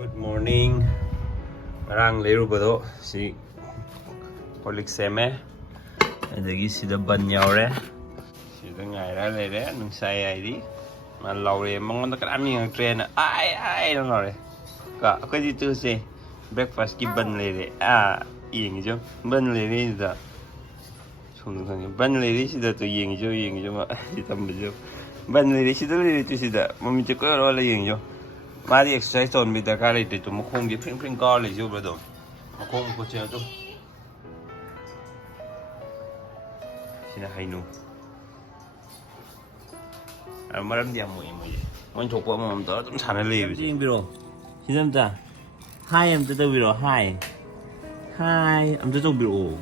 Good morning. Marang leirubado si Holik seme. Adagi sida ban yaure. Sida ngaira leire nung saya idi. Man laure mangon karami ang train. Ai laure. Ka ko di tu se breakfast ki ban leire. Yeng jo. Ban leire da. Sung sung ban leire sida tu yeng jo ma di tam jo. Ban leire sida leire tu sida. Mami te ko ro la yeng jo. Mari exercise on mi dakar ite to mukong gi pring ka le jo bado mukong ko che to sina hainu maram dia mo mo ye mon thok ko mo to tum sana le bi jing biro sidam ta hi am ta biro hi am ta to biro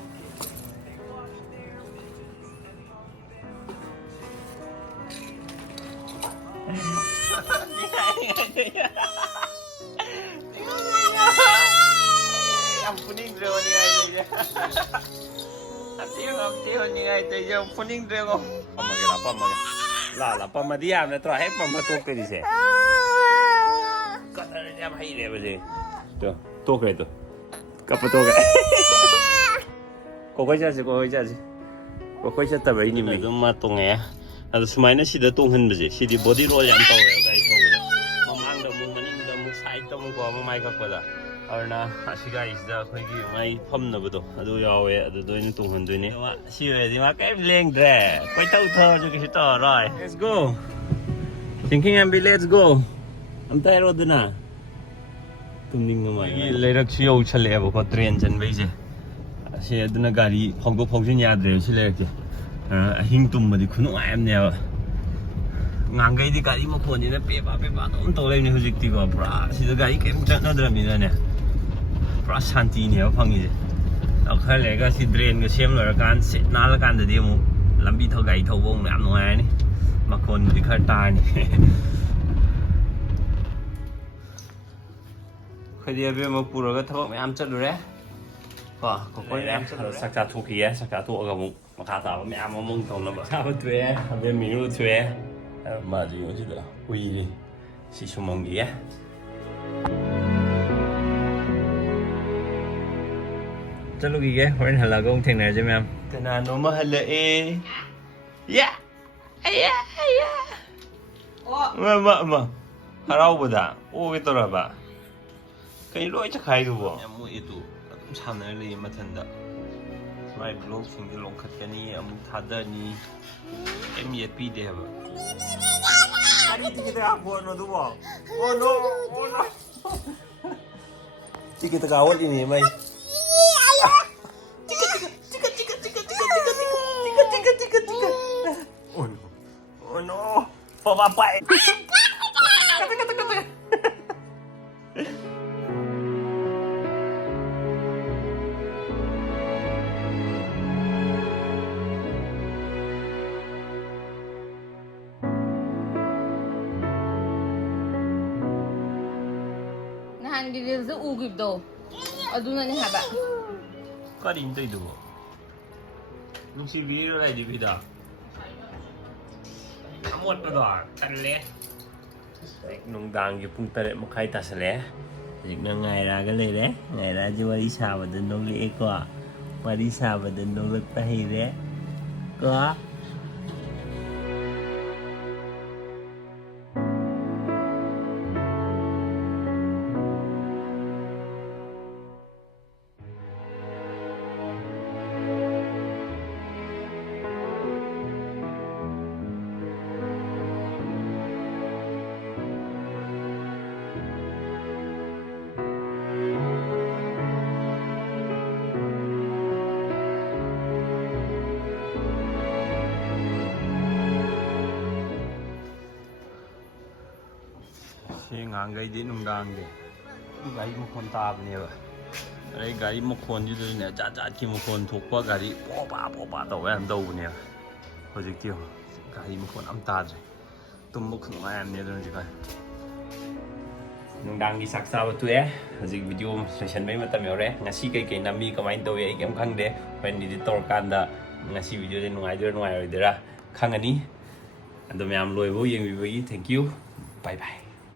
Ampuning dragon ni ay tayo. Atiyo ni ay tayo. Ampuning dragon. La pamadiam na trahe pamatok ka dise. Kata na niya mahire ba di? To, toke to. Kapatoke. Kokoy siya. Kokoy siya tabay ni may matong eh. At sumayin na sida tunghan ba siya? Sidi body roll yan tao eh. Kaya ikaw wala. Mamangda mo, maningda mo, side mo ko, mamay ka pala. Arna asiga isda khoi mai pham na bado adu yawe adu doin tunghan doine wa siwe di ma kai leng dre koi tau tho ju ki to roi let's go thinking and be let's go am tai ro dana tumning ma leirak si yau chale ba ko train jan bai je si aduna gari phogdo phogsin yadre si leirak je ahing tum ma di khunu am ne ba ngangai di gari ma khon ni na pe ba dom to lai ni hujik ti ko pra si da gari kai mu chan na dra mi da ne Pra shanti ni apa panggil je. Aku lega si drain ke siam lor kan set nala kan tadi mu lambi thau gai thau bong nam nuai ni makon di kharta ni. Khadi abe ma pura ka thau am chat lor ko am chat sakta thu ki sakta thu ga mu makha ta me am mong thau na ba. Sa ba tue abe mi ru tue ma ji yo ji da. Ui si sumong gi Chalo gi ge horin hala gong theng nai je ma'am kana no ma hala ya ma harau bada o ge tora ba kai loi cha khai du bo amu itu adum sana le mathanda mai blog sing de long khat kani amu thada ni em ye pi de ba ari ti kita bo no du bo oh no ti kita ka wal ini mai Oh no, pamapai. Nahan dili sa ugib do. Aduna ni haba. Karin to ido. Nung si Viro ay di bida. Amot pa doon, tanle. Nung dang yung pung tarik mo kahit tasale. Jik na ngay raga le. Ngay raga wali sabad nung liik ko. Wali sabad nung lagpahire. Ko. Si ngangai di nung dang de. Gari mo kon tab ne ba. Ai gari mo kon di ne ja ki mo kon thok pa gari po pa to am do ne. Hojik ti gari mo kon am ta je. Tum mo khun ma am ne don ji ka. Nung dang gi sak sa ba tu hojik video session mai matam yore. Ngasi kai nami kamai do ye kem khang de. When di tor kan da ngasi video de nungai de ra khang ani. Ando me am loi bo yeng bi thank you. Bye bye.